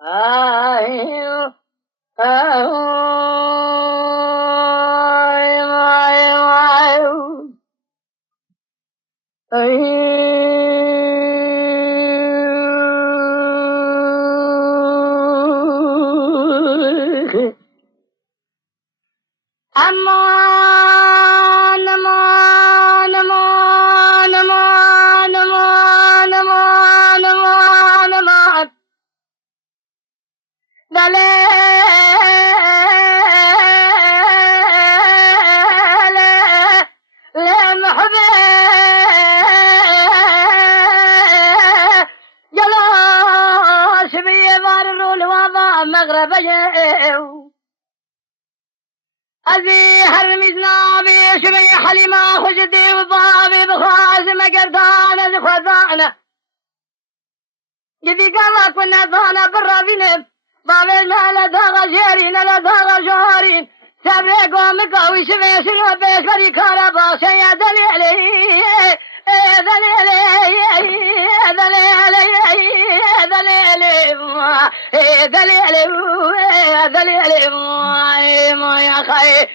آه أمان أمان أمان أمان أمان أمان أمان أمان دليل لمحبي جلاش بي بار الوضع مغربي أزي هرمزنا بشري حليمة خجدي وضابي بخازم قردان زخوزانا جدي قال كنا ضانا بالرابين بابي المال داغا جيرين لا داغا جارين سبري قوم قوي شبي شنو بيشري كاربا شيا دليلي دليلي دليلي دليلي دليلي دليلي ما يا خي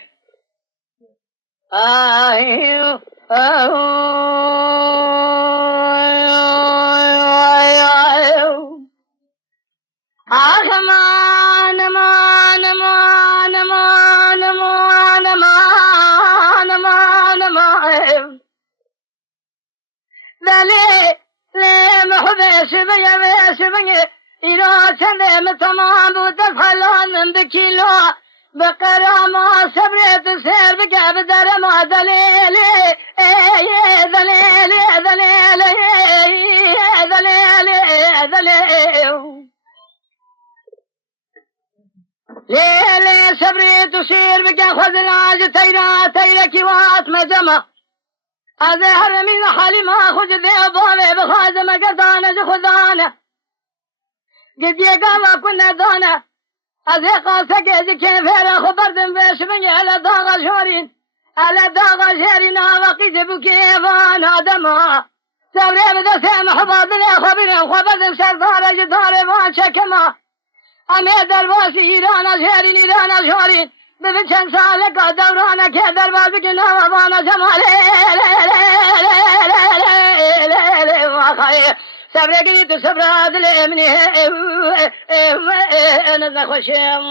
أمان أمان أمان أمان أمان أمان أمان أمان ذلي محبس بيا إذا سلم تمام وتفعلان بكيلو بقرا ما صبرت سير بقى بدر ما دليلي دليلي دليلي دليلي دليلي ليلي صبري تسير بقى خذ تيرا كيوات مجمع هذا هرمي لحالي ما خذ ذي ضالي بخازم قردانة خذانة قد يقام كنا دانا هذا قاسك إذا كيف هرا خبرت بيش بني على داغ شورين على داغ شورين وقيت بكيفان آدما صبري بدا سامح بابلي خبرت سردار جدار وان شكما أمي درباس إيرانا شورين ببنشان سالك دورانا كي درباسك نوابانا جمالي صبري قريت صبرات لأمني أنا ذا خشم